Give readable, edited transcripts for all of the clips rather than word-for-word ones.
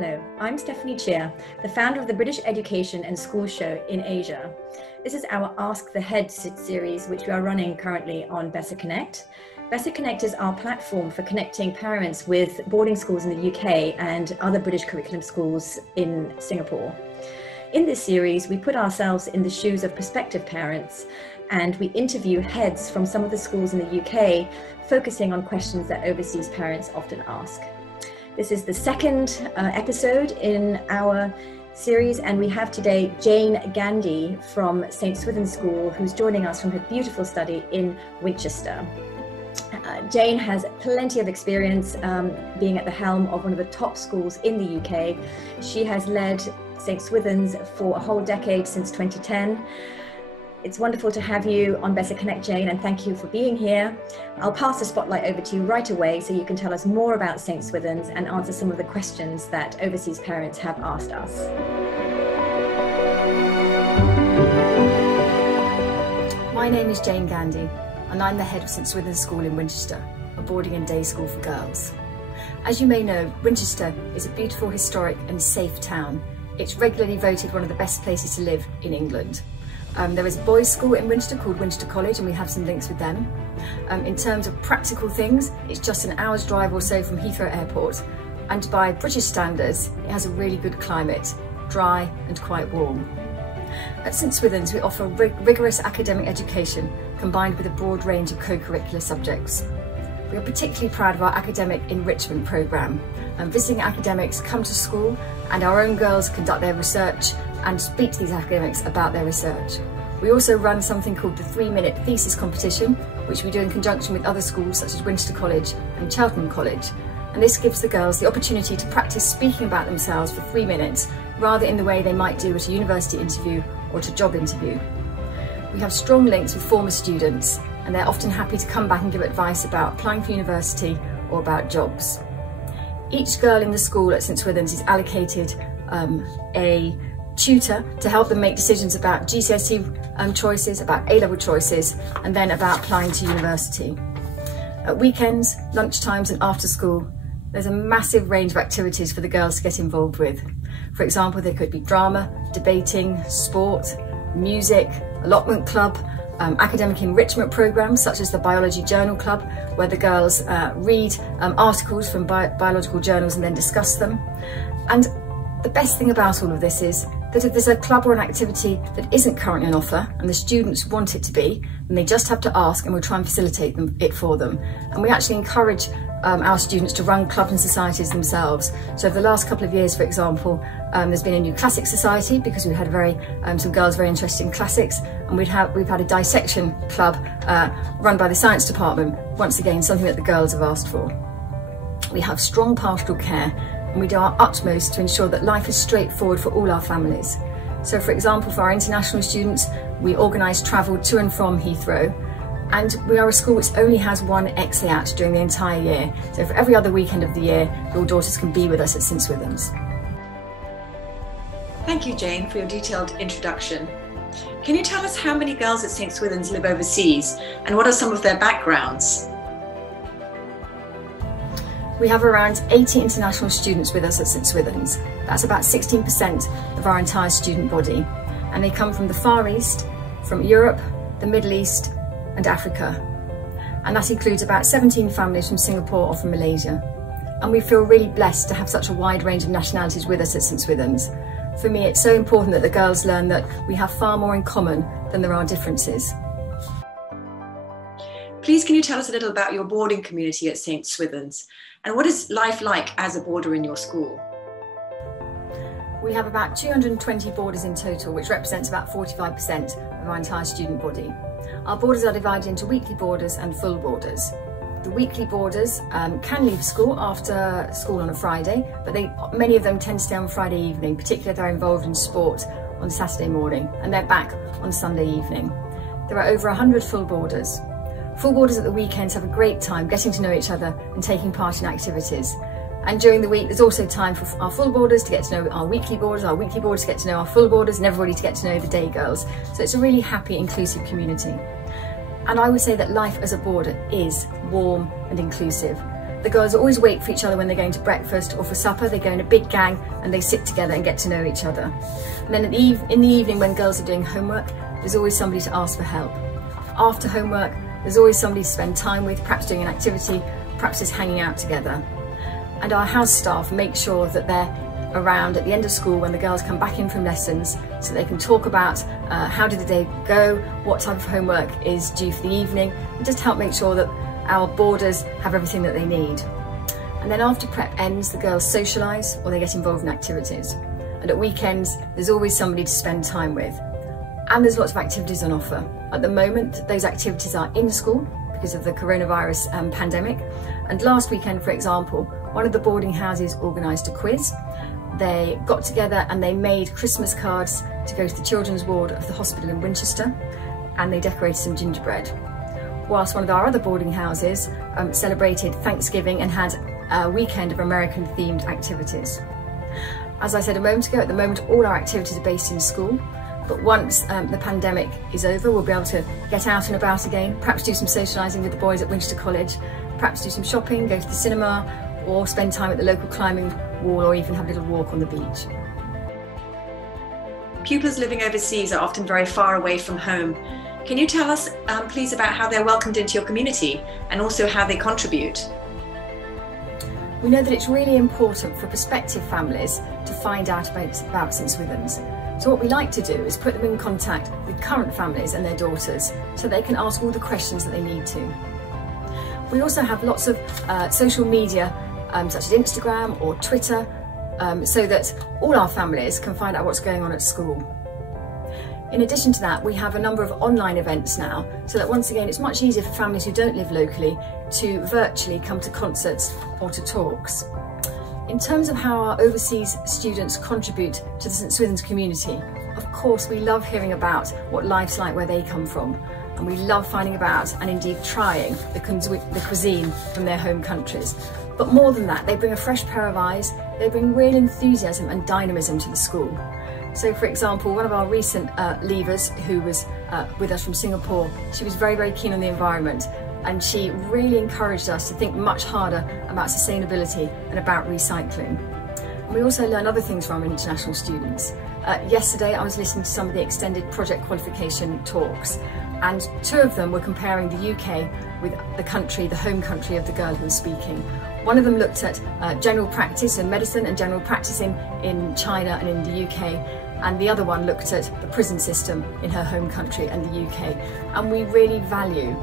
Hello, I'm Stephanie Cheah, the founder of the British Education and School Show in Asia. This is our Ask the Head series, which we are running currently on BESSA Connect. BESSA Connect is our platform for connecting parents with boarding schools in the UK and other British curriculum schools in Singapore. In this series, we put ourselves in the shoes of prospective parents and we interview heads from some of the schools in the UK, focusing on questions that overseas parents often ask. This is the second episode in our series, and we have today Jane Gandhi from St. Swithun School, who's joining us from her beautiful study in Winchester. Jane has plenty of experience being at the helm of one of the top schools in the UK. She has led St. Swithun's for a whole decade since 2010. It's wonderful to have you on BESSA Connect, Jane, and thank you for being here. I'll pass the spotlight over to you right away so you can tell us more about St. Swithun's and answer some of the questions that overseas parents have asked us. My name is Jane Gandhi, and I'm the head of St. Swithun's School in Winchester, a boarding and day school for girls. As you may know, Winchester is a beautiful, historic and safe town. It's regularly voted one of the best places to live in England. There is a boys' school in Winchester called Winchester College, and we have some links with them. In terms of practical things, it's just an hour's drive or so from Heathrow Airport, and by British standards, it has a really good climate, dry and quite warm. At St. Swithun's, we offer rigorous academic education combined with a broad range of co-curricular subjects. We are particularly proud of our academic enrichment programme. Visiting academics come to school, and our own girls conduct their research and speak to these academics about their research. We also run something called the 3-minute thesis competition, which we do in conjunction with other schools such as Winchester College and Cheltenham College. And this gives the girls the opportunity to practice speaking about themselves for 3 minutes, rather in the way they might do at a university interview or at a job interview. We have strong links with former students, and they're often happy to come back and give advice about applying for university or about jobs. Each girl in the school at St. Swithun's is allocated a tutor to help them make decisions about GCSE choices, about A-level choices, and then about applying to university. At weekends, lunchtimes and after school, there's a massive range of activities for the girls to get involved with. For example, there could be drama, debating, sport, music, allotment club, academic enrichment programmes such as the Biology Journal Club, where the girls read articles from biological journals and then discuss them. And the best thing about all of this is that if there's a club or an activity that isn't currently on offer and the students want it to be, then they just have to ask and we'll try and facilitate it for them. And we actually encourage our students to run clubs and societies themselves. So over the last couple of years, for example, there's been a new classics society because we had some girls very interested in classics, and we've had a dissection club run by the science department, once again something that the girls have asked for. We have strong pastoral care, and we do our utmost to ensure that life is straightforward for all our families. So for example, for our international students, we organise travel to and from Heathrow, and we are a school which only has one exeat during the entire year. So for every other weekend of the year, your daughters can be with us at St. Swithun's. Thank you, Jane, for your detailed introduction. Can you tell us how many girls at St. Swithun's live overseas, and what are some of their backgrounds? We have around 80 international students with us at St. Swithun's. That's about 16% of our entire student body. And they come from the Far East, from Europe, the Middle East and Africa. And that includes about 17 families from Singapore or from Malaysia. And we feel really blessed to have such a wide range of nationalities with us at St. Swithun's. For me, it's so important that the girls learn that we have far more in common than there are differences. Please, can you tell us a little about your boarding community at St. Swithun's? And what is life like as a boarder in your school? We have about 220 boarders in total, which represents about 45% of our entire student body. Our boarders are divided into weekly boarders and full boarders. The weekly boarders can leave school after school on a Friday, but many of them tend to stay on Friday evening, particularly if they're involved in sport on Saturday morning, and they're back on Sunday evening. There are over 100 full boarders. Full boarders at the weekends have a great time getting to know each other and taking part in activities. And during the week, there's also time for our full boarders to get to know our weekly boarders to get to know our full boarders, and everybody to get to know the day girls. So it's a really happy, inclusive community. And I would say that life as a boarder is warm and inclusive. The girls always wait for each other when they're going to breakfast or for supper. They go in a big gang and they sit together and get to know each other. And then in the evening when girls are doing homework, there's always somebody to ask for help. After homework, there's always somebody to spend time with, perhaps doing an activity, perhaps just hanging out together. And our house staff make sure that they're around at the end of school when the girls come back in from lessons, so they can talk about how did the day go, what type of homework is due for the evening, and just help make sure that our boarders have everything that they need. And then after prep ends, the girls socialise or they get involved in activities. And at weekends, there's always somebody to spend time with. And there's lots of activities on offer. At the moment, those activities are in school because of the coronavirus pandemic. And last weekend, for example, one of the boarding houses organised a quiz. They got together and they made Christmas cards to go to the children's ward of the hospital in Winchester, and they decorated some gingerbread. Whilst one of our other boarding houses celebrated Thanksgiving and had a weekend of American themed activities. As I said a moment ago, at the moment all our activities are based in school, but once the pandemic is over, we'll be able to get out and about again, perhaps do some socialising with the boys at Winchester College, perhaps do some shopping, go to the cinema, or spend time at the local climbing wall, or even have a little walk on the beach. Pupils living overseas are often very far away from home. Can you tell us, please, about how they're welcomed into your community and also how they contribute? We know that it's really important for prospective families to find out about St Swithun's. So what we like to do is put them in contact with current families and their daughters so they can ask all the questions that they need to. We also have lots of social media such as Instagram or Twitter so that all our families can find out what's going on at school. In addition to that, we have a number of online events now, so that once again it's much easier for families who don't live locally to virtually come to concerts or to talks. In terms of how our overseas students contribute to the St Swithun's community, of course we love hearing about what life's like where they come from, and we love finding about and indeed trying the cuisine from their home countries. But more than that, they bring a fresh pair of eyes, they bring real enthusiasm and dynamism to the school. So for example, one of our recent leavers who was with us from Singapore, she was very, very keen on the environment, and she really encouraged us to think much harder about sustainability and about recycling. And we also learn other things from our international students. Yesterday I was listening to some of the extended project qualification talks, and two of them were comparing the UK with the country, the home country of the girl who was speaking. One of them looked at general practice and medicine and general practice in China and in the UK, and the other one looked at the prison system in her home country and the UK. And we really value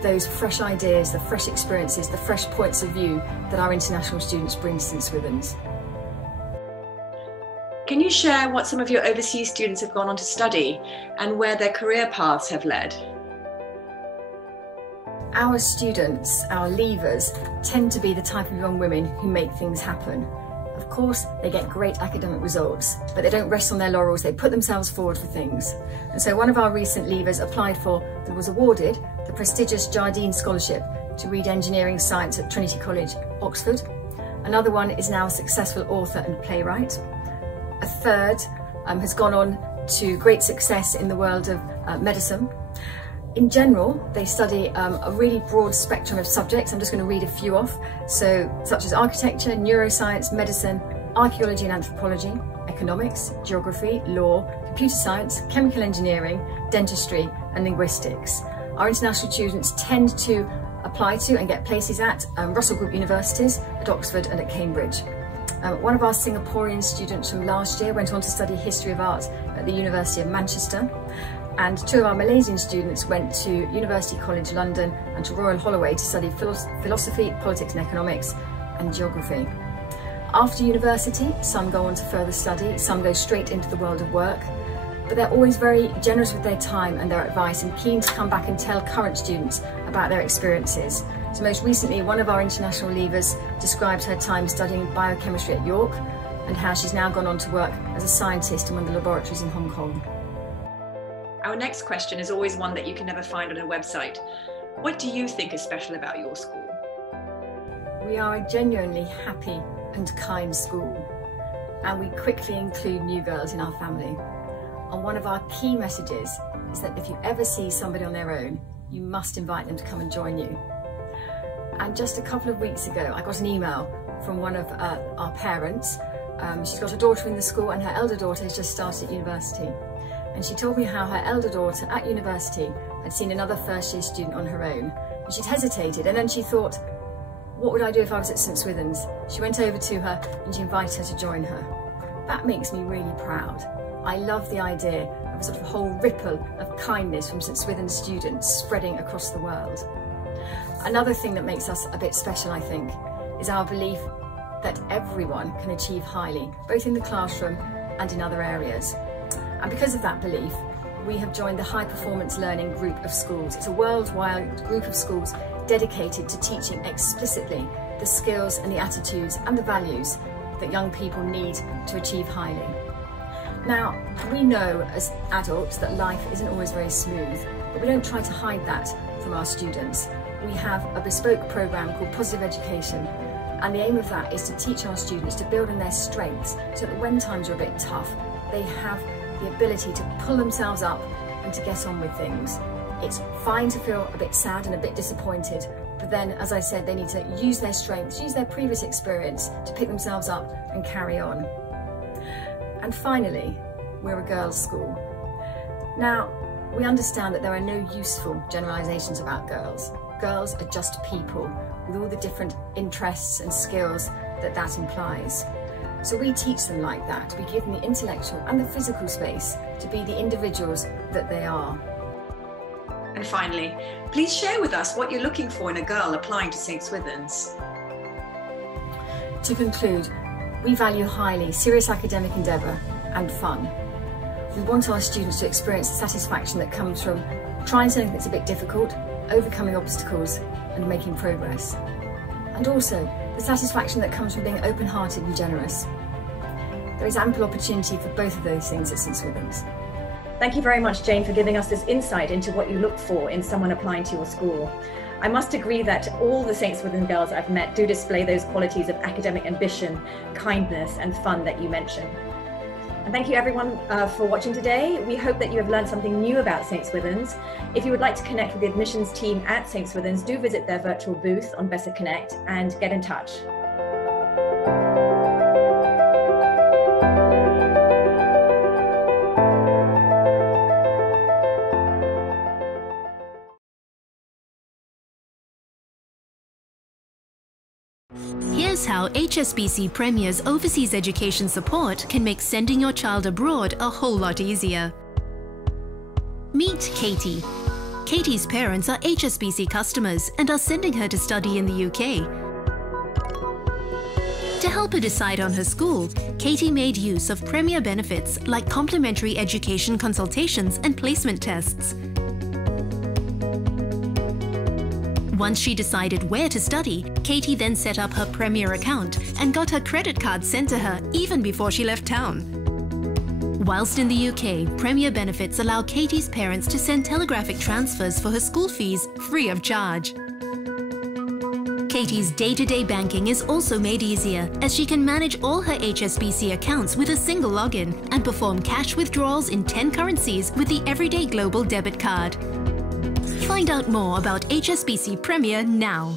those fresh ideas, the fresh experiences, the fresh points of view that our international students bring to St Swithun's. Can you share what some of your overseas students have gone on to study and where their career paths have led? Our students, our leavers, tend to be the type of young women who make things happen. Of course, they get great academic results, but they don't rest on their laurels, they put themselves forward for things. And so one of our recent leavers applied for, and was awarded, the prestigious Jardine Scholarship to read engineering science at Trinity College, Oxford. Another one is now a successful author and playwright. A third has gone on to great success in the world of medicine. In general, they study a really broad spectrum of subjects. I'm just going to read a few off. So, such as architecture, neuroscience, medicine, archaeology and anthropology, economics, geography, law, computer science, chemical engineering, dentistry and linguistics. Our international students tend to apply to and get places at Russell Group universities, at Oxford and at Cambridge. One of our Singaporean students from last year went on to study history of art at the University of Manchester. And two of our Malaysian students went to University College London and to Royal Holloway to study philosophy, politics and economics and geography. After university, some go on to further study, some go straight into the world of work, but they're always very generous with their time and their advice and keen to come back and tell current students about their experiences. So most recently, one of our international leavers described her time studying biochemistry at York and how she's now gone on to work as a scientist in one of the laboratories in Hong Kong. Our next question is always one that you can never find on a website. What do you think is special about your school? We are a genuinely happy and kind school, and we quickly include new girls in our family. And one of our key messages is that if you ever see somebody on their own, you must invite them to come and join you. And just a couple of weeks ago, I got an email from one of our parents. She's got a daughter in the school and her elder daughter has just started at university. And she told me how her elder daughter at university had seen another first year student on her own. And she'd hesitated, and then she thought, what would I do if I was at St Swithun's? She went over to her and she invited her to join her. That makes me really proud. I love the idea of a sort of whole ripple of kindness from St Swithun's students spreading across the world. Another thing that makes us a bit special, I think, is our belief that everyone can achieve highly, both in the classroom and in other areas. And because of that belief, we have joined the High Performance Learning Group of Schools. It's a worldwide group of schools dedicated to teaching explicitly the skills and the attitudes and the values that young people need to achieve highly. Now, we know as adults that life isn't always very smooth, but we don't try to hide that from our students. We have a bespoke programme called Positive Education, and the aim of that is to teach our students to build on their strengths so that when times are a bit tough, they have the ability to pull themselves up and to get on with things. It's fine to feel a bit sad and a bit disappointed, but then, as I said, they need to use their strengths, use their previous experience to pick themselves up and carry on. And finally, we're a girls' school. Now, we understand that there are no useful generalisations about girls. Girls are just people with all the different interests and skills that that implies. So we teach them like that. We give them the intellectual and the physical space to be the individuals that they are. And finally, please share with us what you're looking for in a girl applying to St Swithun's. To conclude, we value highly serious academic endeavour and fun. We want our students to experience the satisfaction that comes from trying something that's a bit difficult, overcoming obstacles and making progress. And also the satisfaction that comes from being open-hearted and generous. There is ample opportunity for both of those things at St Swithun's. Thank you very much, Jane, for giving us this insight into what you look for in someone applying to your school. I must agree that all the St Swithun girls I've met do display those qualities of academic ambition, kindness and fun that you mentioned. And thank you everyone for watching today. We hope that you have learned something new about St Swithun's. If you would like to connect with the admissions team at St Swithun's, do visit their virtual booth on BESSA Connect and get in touch. Here's how HSBC Premier's overseas education support can make sending your child abroad a whole lot easier. Meet Katie. Katie's parents are HSBC customers and are sending her to study in the UK. To help her decide on her school, Katie made use of Premier benefits like complimentary education consultations and placement tests. Once she decided where to study, Katie then set up her Premier account and got her credit card sent to her even before she left town. Whilst in the UK, Premier benefits allow Katie's parents to send telegraphic transfers for her school fees free of charge. Katie's day-to-day banking is also made easier as she can manage all her HSBC accounts with a single login and perform cash withdrawals in 10 currencies with the Everyday Global Debit Card. Find out more about HSBC Premier now.